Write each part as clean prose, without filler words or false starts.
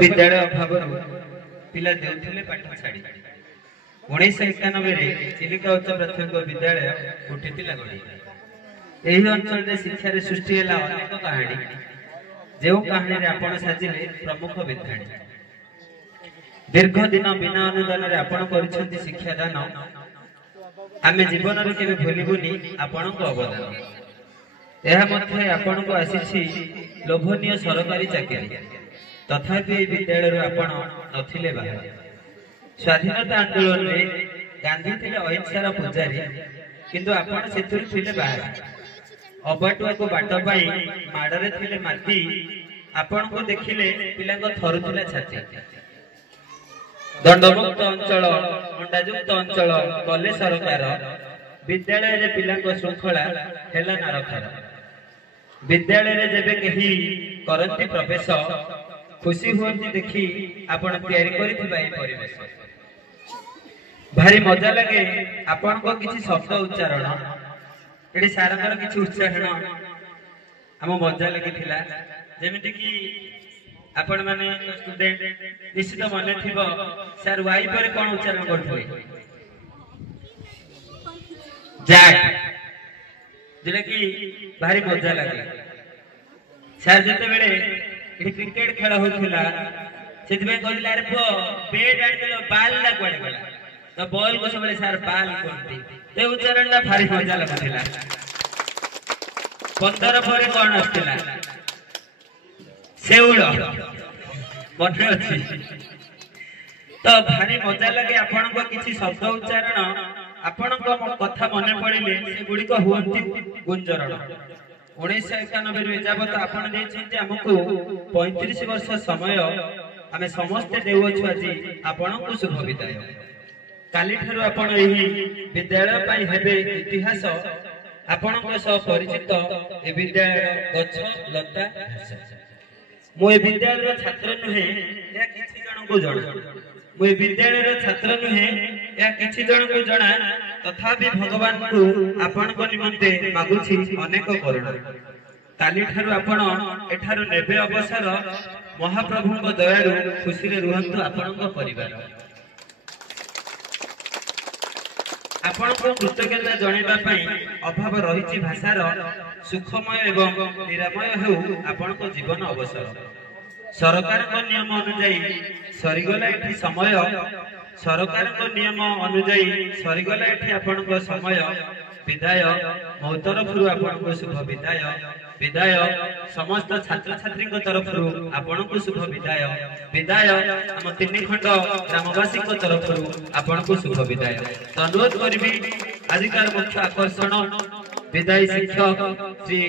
विद्यालय अभाव पिला देउथिले पाठ छाड़ी 1991 चिलिका उच्च प्राथमिक विद्यालय उठिथिला गड़ी एही अंचल रे शिक्षा रे सृष्टि हैला अनेक कहानी जो कहानी रे आपण साजिले प्रमुख विद्याणी दीर्घ दिन बिना अनुदान रे आपण करिसंती शिक्षा दान आमे जीवन रे केबे भूलिबुनी आपण को अवदान एहा मध्ये आपण को आसीछि लोभनीय सरकारी चाकरी तथापि विद्यालय आपण नथिले बाहर स्वाधीनता आंदोलन रे गांधी थिले अहिंसार पुजारी किंतु आपण सेथुर थिले बाहर अबाटुआ को बाट पाई माडरे थिले माटी आपण को देखिले पिला को थरुथिला छाती दंडमुक्त अंचल अंडायुक्त अंचल कले सरकार विद्यालय रे पिला को श्रृंखला हेला नारखार विद्यालय रे जेबे केही करंती प्रवेश खुशी हुअंती देखी आपण तैयारी करिथिबा ए परिवेश भारी मजा लगे आपण को किछि शब्द उच्चारण एडी सारंगर किछि उच्चारण हम मजा लगिथिला जेमिति कि आपण माने स्टूडेंट निश्चित मने थिबो सर वाई पर कोन उच्चारण करथले जैक जेले कि भारी मजा लगे सर जते बेले क्रिकेट खेल होथिला सेतबे कहला रे पो बैट आड देलो बॉल ला कोड गेला तो बॉल को सबले सर बॉल कोनती ते उच्चारण ला भारी मजा लगथिला 15 पर कोन आस्थिला सेउड़ मने अछि तो भारी मजा लगे आपण को किछि शब्द उच्चारण आपण को कथा मने पड़िले से गुडी को हुअंती गुंजरण 1991 रे जाबत आपण देछन हमकु 35 वर्ष समय आमे समस्त देउछु আজি आपण को शुभ विदाय काली थारु आपण एही विद्यालय पई हेबे इतिहास आपण को सह परिचित ए विद्यालय गछ लता मो ए विद्यालय छात्र नहे या किछि जण को जण मो ए विद्यालय छात्र नहे या किछि जण को जणा तथापि भगवान को आपण को निमंते मागुछि अनेक करुण काली थारु आपण एठारु नेबे अवसर महाप्रभु को दयालु खुशी रे रुहंतु आपण को परिवार आपण को कृतज्ञता जणेबा पई अभाव रहिछि भाषार सुखमय एवं निरामय हेउ आपण को जीवन अवसर सरकार को नियम अनुसार सरीगला एठी समय सरकार को नियम अनुसार सरीगला एठी आपण को समय विदाय मो तरफरु आपण को शुभ विदाय विदाय समस्त छात्र छात्री को तरफरु आपण को शुभ विदाय विदाय हम तीन खंड ग्रामवासी को तरफरु आपण को शुभ विदाय तो अनुरोध करबी आजिकार मुख्य आकर्षण विदाई शिक्षक श्री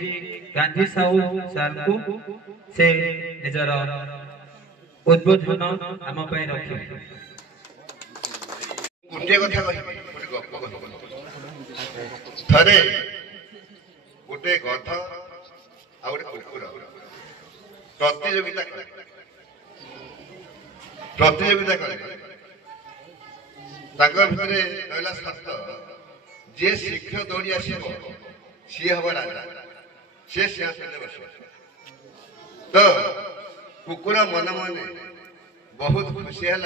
गांधी साहू सर को से निजर उद्बोधन हम पई रखिबे गोटे कथा कहि गोटे गप कहि थरे गोटे गध आ गोटे कुकुर प्रतियोगिता करे ताकर भितरे रहला शर्त जे शीघ्र दौड़ी आसीबो सी हब राजा से सिंहासन बस तो कुकुर मन मने बहुत खुशी है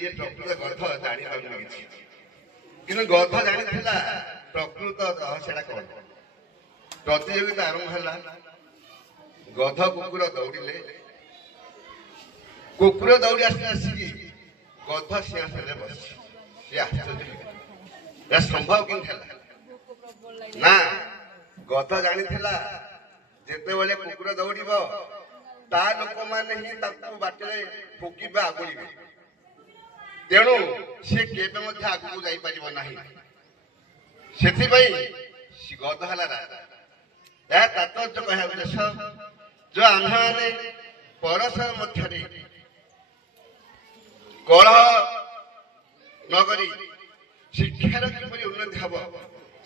ये प्रकृत गध जानी पार कि गध जानी प्रकृत से कौन प्रतियोगिता आरंभ है गध कुकुर दौड़े कुकुर दौड़ी आसिकी गध सिंहासन बस सी आश्चर्य संभव कि ना गध जानी जिते बड़े कुकुर दौड़ ता लोक मैंने ही बाटे फुकबे आगुड़े तेणु सी केवे आगू जापर ना से गध है राजा यह तात्पर्य कह उद्देश्य जो आम्भे मैंने परस्पर मध्य कलह नगरी शिक्षार किपरि उन्नति हम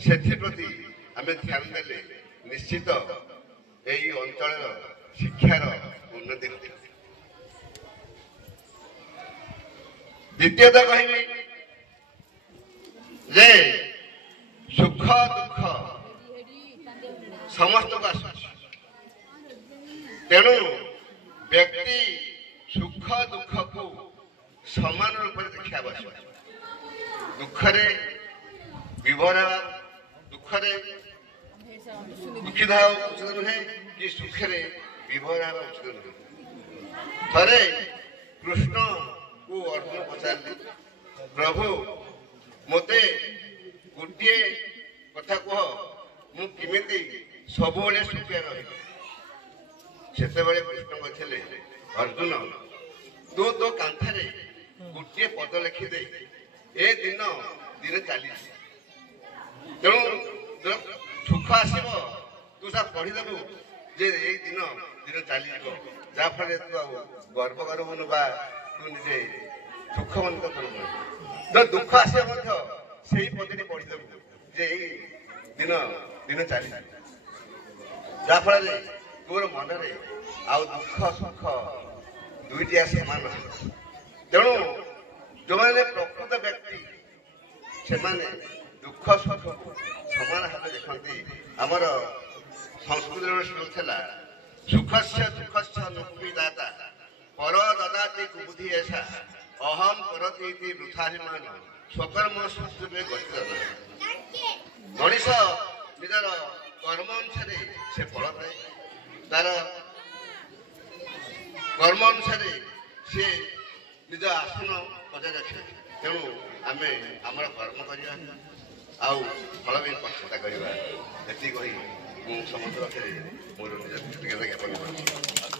से प्रति आम ध्यान देले निश्चित यही अंचल शिक्षार उन्नति घटे द्वितीयतः कहबी जे सुख दुख समस्त को आस तेणु व्यक्ति सुख ଦୁଃଖରେ ବିଭୋର ହେବା, ଦୁଃଖରେ ଦୁଃଖିତ ହେବା ଉଚିତ ନୁହେଁ କି ସୁଖରେ ବିଭୋର ହେବା ଉଚିତ ନୁହେଁ। ଥରେ କୃଷ୍ଣକୁ ଅର୍ଜୁନ ପଚାରିଲେ, ପ୍ରଭୁ ମୋତେ ଗୋଟିଏ କଥା କୁହ, ମୁଁ କେମିତି ସବୁବେଳେ ସୁଖରେ ରହିବି? ସେତେବେଳେ କୃଷ୍ଣ କହିଥିଲେ, ଅର୍ଜୁନ ତୁ ତୋ କାନ୍ଥରେ ଗୋଟିଏ ପଦ ଲେଖିଦେ, ଏ ଦିନ ଦିନେ ଚାଲିଛି। ତେଣୁ ସୁଖ ଆସିବ, ତୁ ତାହା ପଢିଦେବୁ ଯେ ଏଇ ଦିନ ଦିନେ ଚାଲିଯିବ, ଯାହାଫଳରେ ତୁ ଆଉ ଗର୍ବ କରିବୁନୁ ବା ତୁ ନିଜେ ସୁଖ ମନେ କରିବୁନୁ। ତ ଦୁଃଖ ଆସିବ ମଧ୍ୟ ସେଇ ପଦଟି ପଢିଦେବୁ ଯେ ଏଇ ଦିନ ଦିନେ ଚାଲିଯିବ, ଯାହାଫଳରେ ତୋର ମନରେ ଆଉ ଦୁଃଖ ସୁଖ ଦୁଇଟିଆ ସମାନ। ତେଣୁ ଯେଉଁମାନେ ପ୍ରକୃତ ବ୍ୟକ୍ତି ସେମାନେ ଦୁଃଖ ସୁଖକୁ ସମାନ ଭାବେ ଦେଖନ୍ତି। ଆମର ସଂସ୍କୃତିର ଶ୍ଲୋକ ଥିଲା, ସୁଖସ୍ୟ ଦୁଃଖସ୍ୟ ନୁକ୍ତି ଦାତା ପର ଦଦାତି କୁବୁଦ୍ଧି ଏଷା ଅହଂ କରତି ଇତି ବୃଥାଭିମାନ ସ୍ୱକର୍ମ ସୁସ୍ତୁବେ ଗତିଦନା। ମଣିଷ ନିଜର କର୍ମ ଅନୁସାରେ ସେ ଫଳ ପାଏ, ତାର କର୍ମ ଅନୁସାରେ ସେ ନିଜ ଆସନ ବଜାୟ ରଖେ। ତେଣୁ ଆମେ ଆମର କର୍ମ କରିବା ଆଉ ଫଳ ପାଇଁ ଚିନ୍ତା କରିବା। ଏତିକି କହି ମୁଁ ସମସ୍ତ ପାଖରେ ମୋର ନିଜ କୃତଜ୍ଞତା ଜ୍ଞାପନ କରୁଛି।